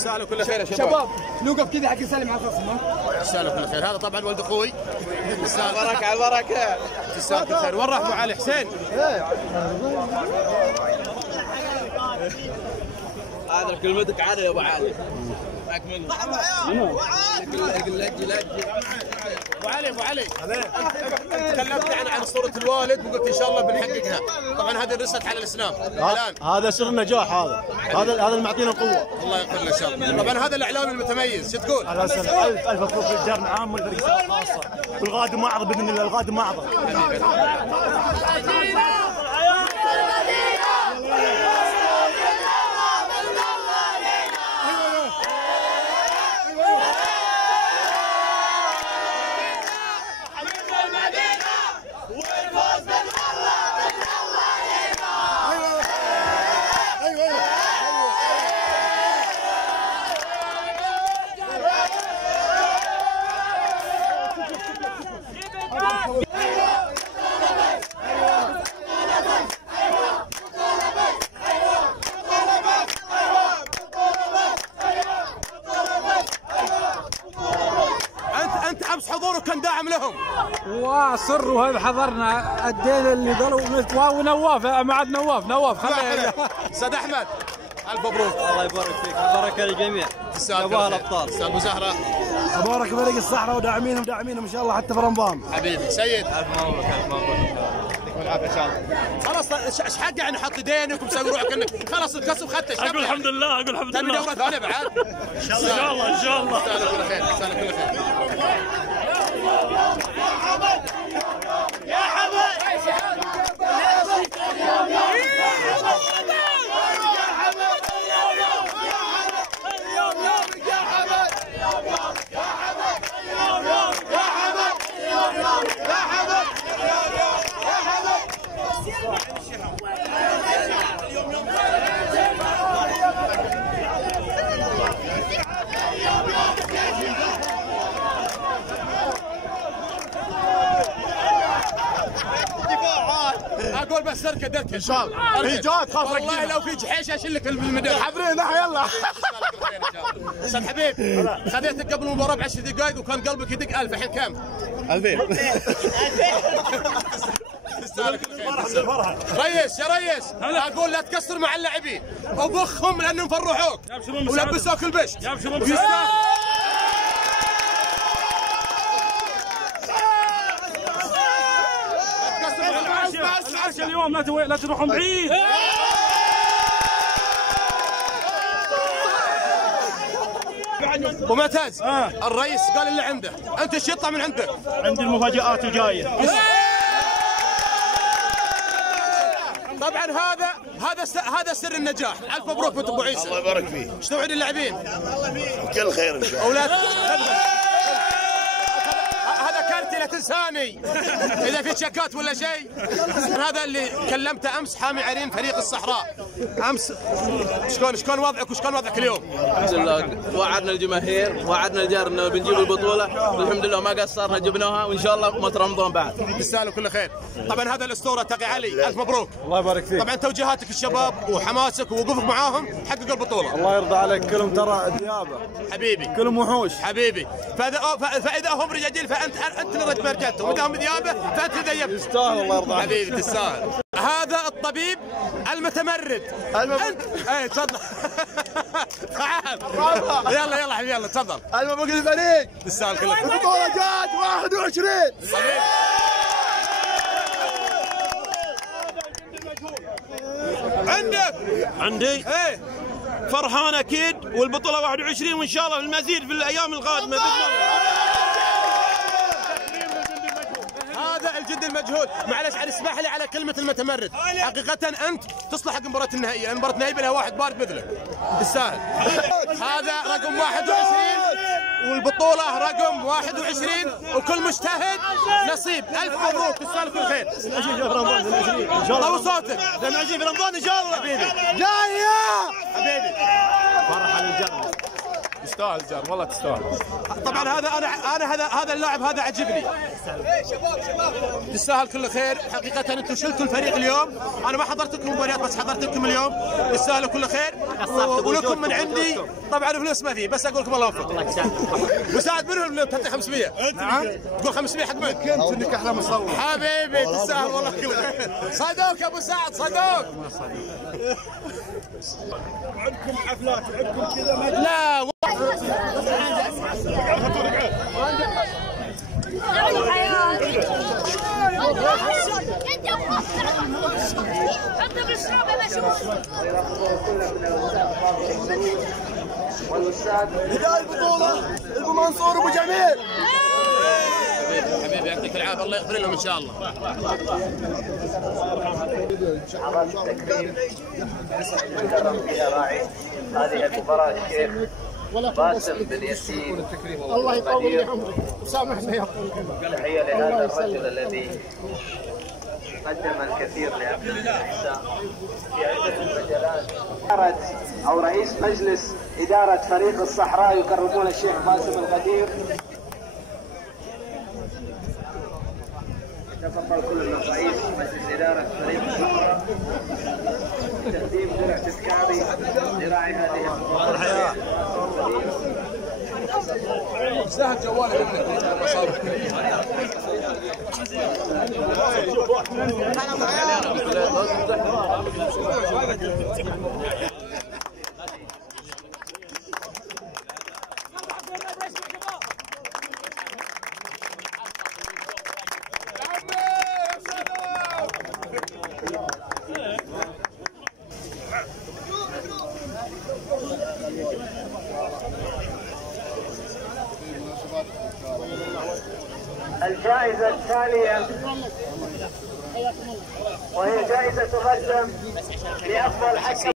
تستاهلوا كل خير يا شباب نوقف كذا حق نسلم على الخصم. تستاهلوا كل خير. هذا طبعا ولد اخوي. البركه على البركه. تستاهل كل خير. وين راح ابو علي حسين؟ هذا كلمتك عادة يا ابو علي. معك منه. ابو علي تكلمت عن صورة الوالد وقلت ان شاء الله بنحققها. طبعا هذه رست على الاسلام الان. هذا سر النجاح. هذا اللي معطينا القوه. الله يقبل ان شاء الله. طبعا هذا الاعلامي المتميز. شو تقول؟ الف مبروك للجار عام والفريق خاصه والقادم اعظم باذن الله. القادم اعظم. انت امس حضورك كان داعم لهم. وسر وهذا حضرنا ادينا اللي ضلوا ونواف مع نواف خليه. استاذ احمد الف مبروك. الله يبارك فيك. بركه للجميع. ابوها الابطال. استاذ ابو زهره. مبارك فريق الصحراء وداعمينهم ان شاء الله حتى في رمضان. حبيبي سيد الف مبروك. الف مبروك. يعطيكم العافيه ان شاء الله. خلاص ايش حق يعني حط يدينك ومسوي روحك انك خلاص الكسب خدته. اقول الحمد لله. اقول الحمد لله. تبي دوره ثانيه بعد؟ ان شاء الله ان شاء الله. تستاهلوا كل خير. تستاهلوا كل خير. يا حمد اقول بس دركه ان شاء الله. في جاد خاف والله لو في جحيش اشيلك المدرب. حضرين يلا. استاذ حبيب خذيتك قبل المباراه ب10 دقائق وكان قلبك يدق 1000. الحين كم؟ 2000. ريس يا ريس اقول لا تكسر مع اللاعبين وبخهم لانهم فرحوك ولبسوك البش. العرش اليوم لا تروحون بعيد. ومعتز الرئيس قال اللي عنده. انت ايش يطلع من عندك؟ عندي المفاجآت الجايه. طبعا هذا سر النجاح. الف مبروك بنت ابو عيسى. الله يبارك فيك. ايش توعد اللاعبين؟ كل خير ان شاء الله. اولاد هذا كارتي لا تنساني اذا في تشيكات ولا شيء. هذا اللي كلمته امس حامي عرين فريق الصحراء. امس شلون وضعك وشلون وضعك اليوم؟ الحمد لله. وعدنا الجماهير وعدنا الجار انه بنجيب البطوله والحمد لله ما قصرنا جبناها وان شاء الله ما رمضان بعد. تستاهلوا كل خير. طبعا هذا الاسطوره تقي علي الف مبروك. الله يبارك فيك. طبعا توجيهاتك الشباب وحماسك ووقوفك معاهم حققوا البطوله. الله يرضى عليك. كلهم ترى ديابه حبيبي. كلهم وحوش حبيبي. فاذا هم رجاجيل فانت اللي مرجعتهم. واذا هم ذيابه فانت ذيبت. يستاهل. الله يرضى عليك حبيبي تستاهل. هذا الطبيب المتمرد. انت اي تفضل. تعال يلا حبيبي يلا تفضل. المبروك للفريق. تستاهل كل خير. البطوله جاد 21. حبيبي عندي ايه فرحان اكيد والبطوله 21 وان شاء الله المزيد في الايام القادمه باذن الله. هذا الجد المجهود. معلش اسمح لي على كلمه المتمرد. حقيقه انت تصلح حق المباراه النهائيه لان المباراه النهائيه لها واحد بارد مثلك. تستاهل. هذا رقم 21 والبطوله رقم 21 وكل مجتهد نصيب. الف مبروك. تستاهل كل خير. طول صوتك. 22 في رمضان ان شاء الله. حبيبي جايه حبيبي. فرحه للجنه. يستاهل جار والله تستاهل. طبعا هذا اللاعب هذا عجبني. تستاهل كل خير حقيقة. انتم شلتوا الفريق اليوم، انا ما حضرت لكم مباريات بس حضرت لكم اليوم. تستاهلوا كل خير ولكم من عندي طبعا فلوس ما فيه، بس اقول لكم الله يوفق. مساعد منهم اللي بتعطي 500. نعم تقول 500 حق من؟ كنت انك احلى مصور حبيبي. تستاهل والله كل خير. صدوق يا ابو سعد صدوق. عندكم حفلات عندكم كذا ما لا بداية البطولة ابو منصور ابو جميل. حبيبي يعطيك العافيه الله يغفر لهم ان شاء الله. تكرم فيها راعي هذه المباراة الشيخ باسم بن ياسين. الله يطول لي عمرك وسامحنا يا اخوي. تحية لهذا الرجل الذي قدم الكثير لأبناء النساء في عدة مجالات. أو رئيس مجلس إدارة فريق الصحراء يكرمون الشيخ باسم الغدير. تفضل كل من رئيس مجلس إدارة فريق الصحراء تقديم درع تذكاري لراعي هذه المباراة. سهل جوالي الجائزة التالية وهي جائزة تقدم لأفضل حكم.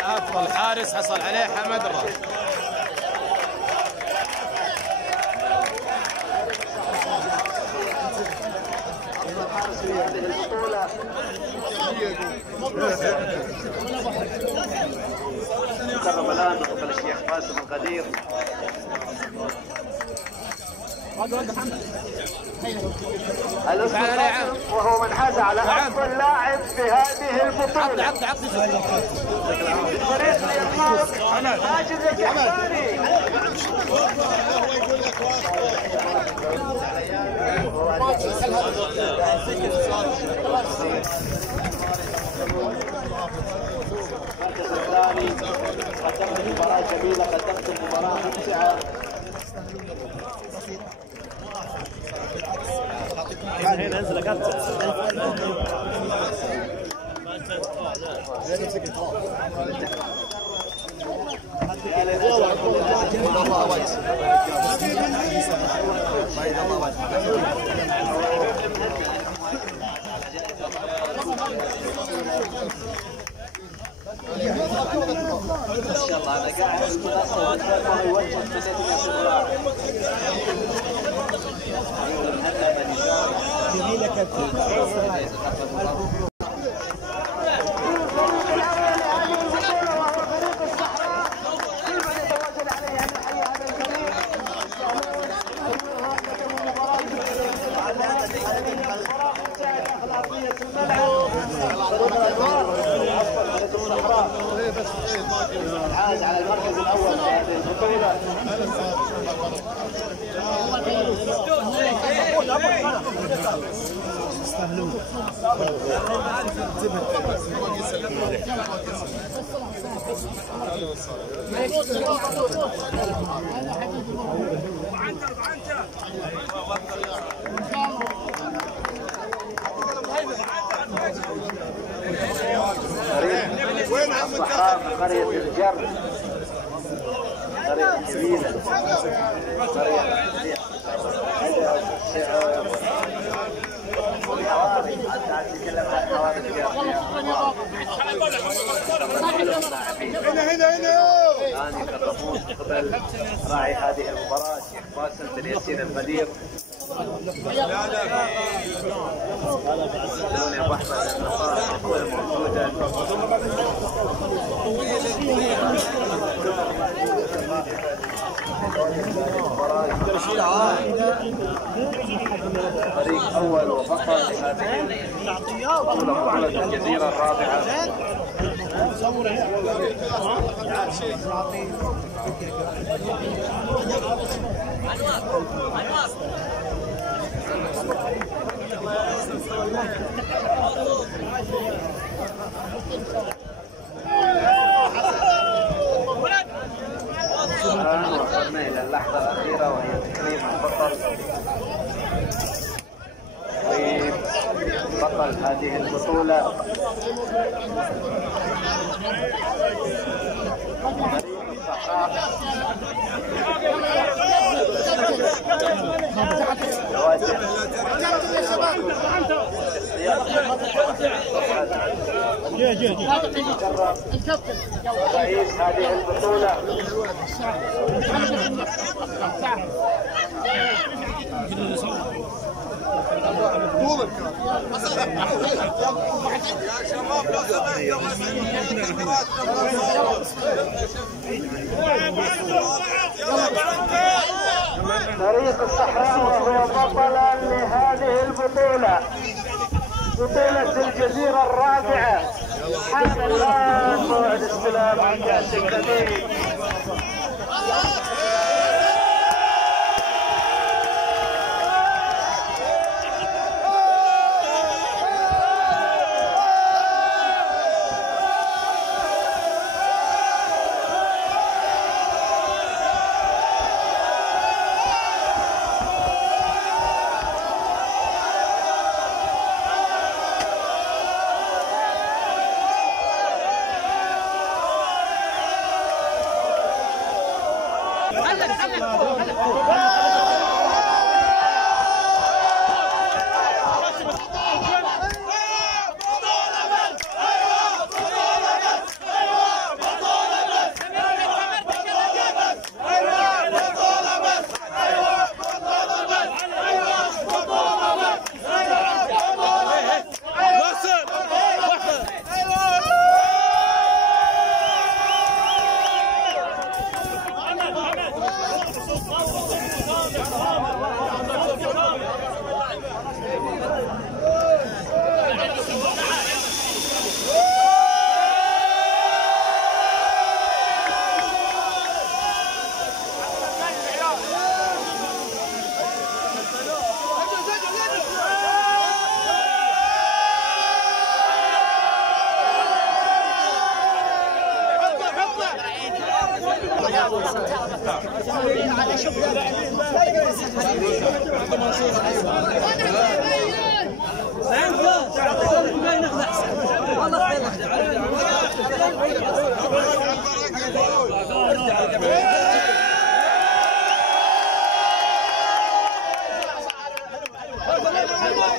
أفضل حارس حصل عليه حمد الراشد. يكرم الآن نقبل الشيخ باسم الغدير. وهو من حاز على أفضل لاعب في هذه البطولة. فريق الإطلاق ماجد الكحباني. المركز الثاني قدمت مباراة جميلة، قدمت مباراة ممتعة. هنا انزل ان شاء الله انا قاعد يوجه الحاز على المركز الاول في هذه البطوله. الصحراء من قرية الجر، قرية جميلة، قرية الآن يقربون قبل راعي هذه المباراة الشيخ باسم بن ياسين الغدير. فريق أول وبطل بطولة الجزيرة الرابعة. الآن وصلنا إلى اللحظة الأخيرة وهي تكريم البطل بطل هذه البطولة. رئيس هذه البطولة فريق الصحراء وهو بطلا لهذه البطولة، بطولة الجزيرة الرابعة. حان الآن موعد استلام عن كأس الخليج.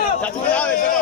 يعطيكم العافية.